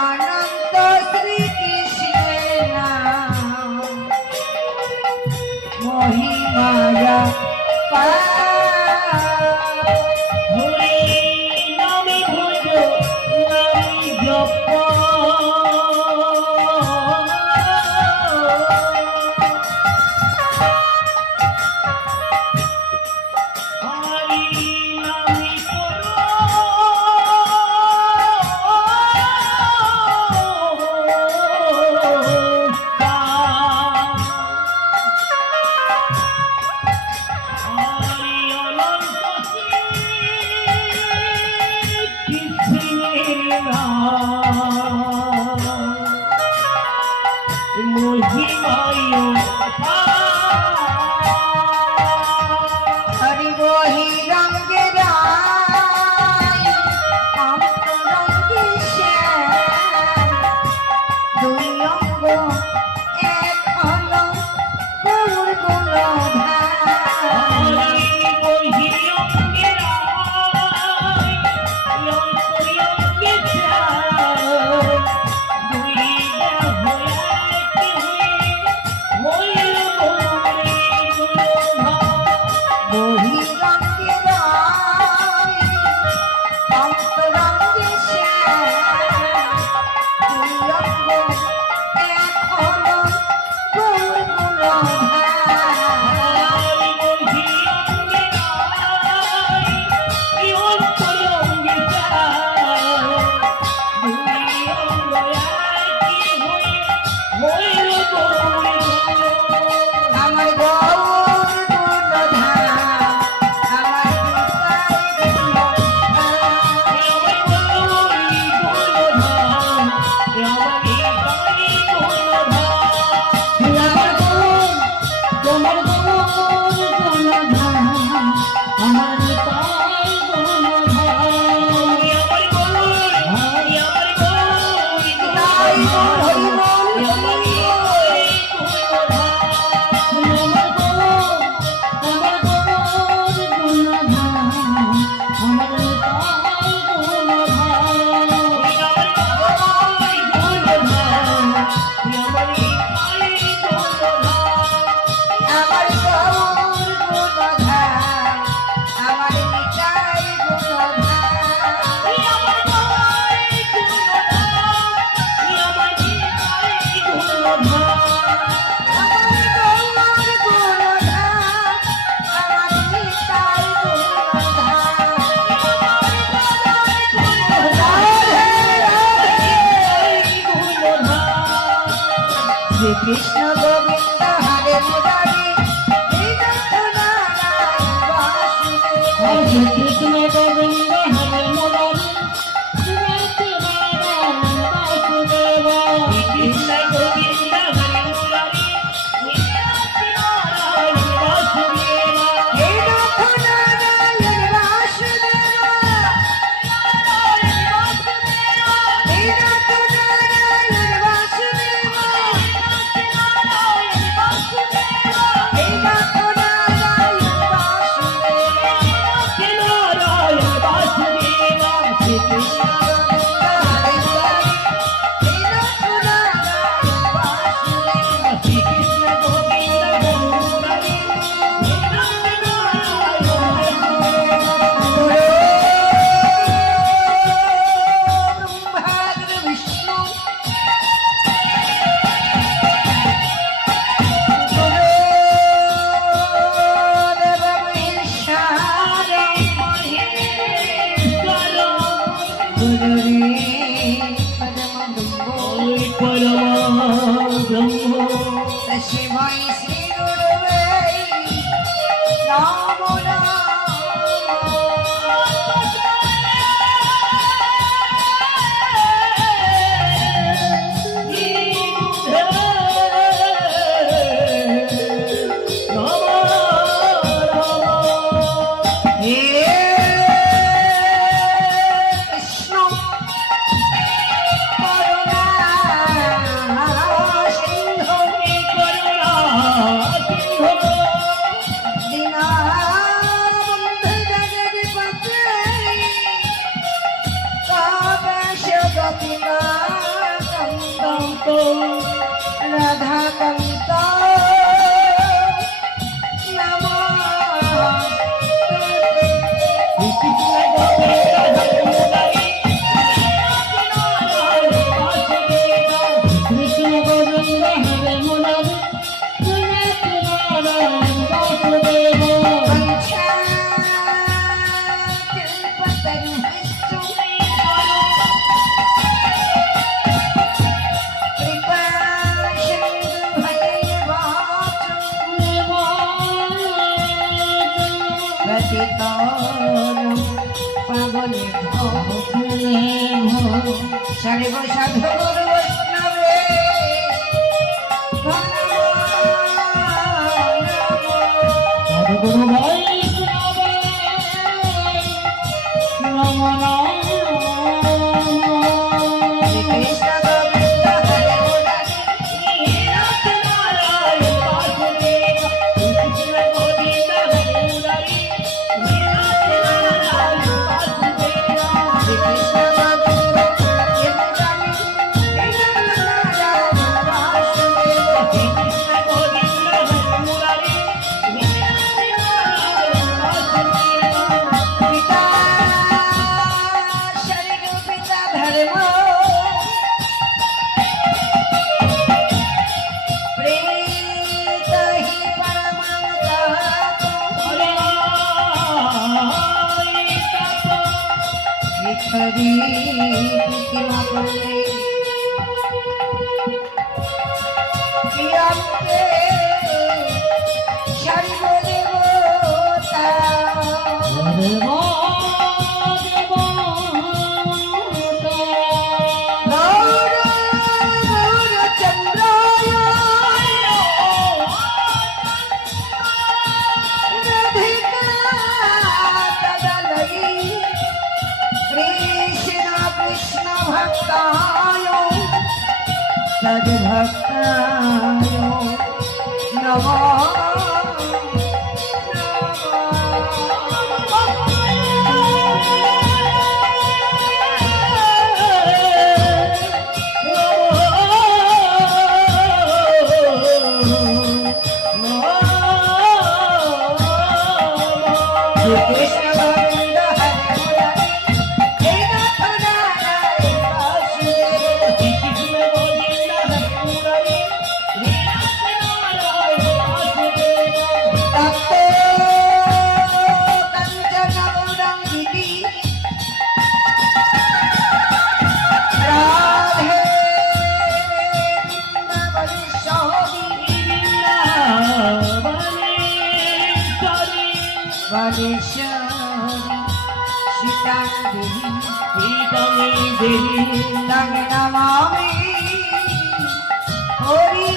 আনন্দ শ্রীকৃষ্ণের নাম মহিমায়া হরি নামে ভজ নামে জপ হরি বহি রঙ্গে রায় অন্তরঙ্গে শ্যাম দুই অঙ্গ এক হল গৌর গুণধাম বহিরঙ্গে রায় অন্তরঙ্গে শ্যাম দুই অঙ্গ এক হল গৌর গুণধাম আমার গৌর গুণধাম আমার নিতাই তোমার গৌর গুণধাম আমার নিতাই আমার গৌর গুণধাম আমার নিতাই কৃষ্ণ গোবিন্দ হরে মুরারি কৃষ্ণ গোবিন্দ হরে মুরারি কৃষ্ণ গোবিন্দ হরে মুরারি Hey, রাধাকান্ত কৃষ্ণ গোবিন্দ হরে মুরারি শ্রীনাথ নারায়ণ বাসুদেব পাগলে সর্ব সাধু গুরু বৈষ্ণবে সদ্গুরু বৈষ্ণব নম কৃষ্ণ গোবিন্দ হরে মুরারি কৃষ্ণ গোবিন্দ পিতা শরীর পিতা ধর্ম প্রেত হি হরি প্রীতিমা করলে প্রিয়ঙ্কে সর্বদেবতা গৌর গৌরচন্দ্রায় রাধিকা তদলয়ী কৃষ্ণ কৃষ্ণ ভক্তায় তদ্ভক্তায় নমঃ কৃষ্ণ গোবিন্দ হরে মুরারি হে নাথ নারায়ণ বাসুদেব তপ্ত কাঞ্চন গৌরাঙ্গিনী রাধে বৃন্দাবনেশ্বরী বনেশ্বরী সীতাং দেবী তং নমামি হরি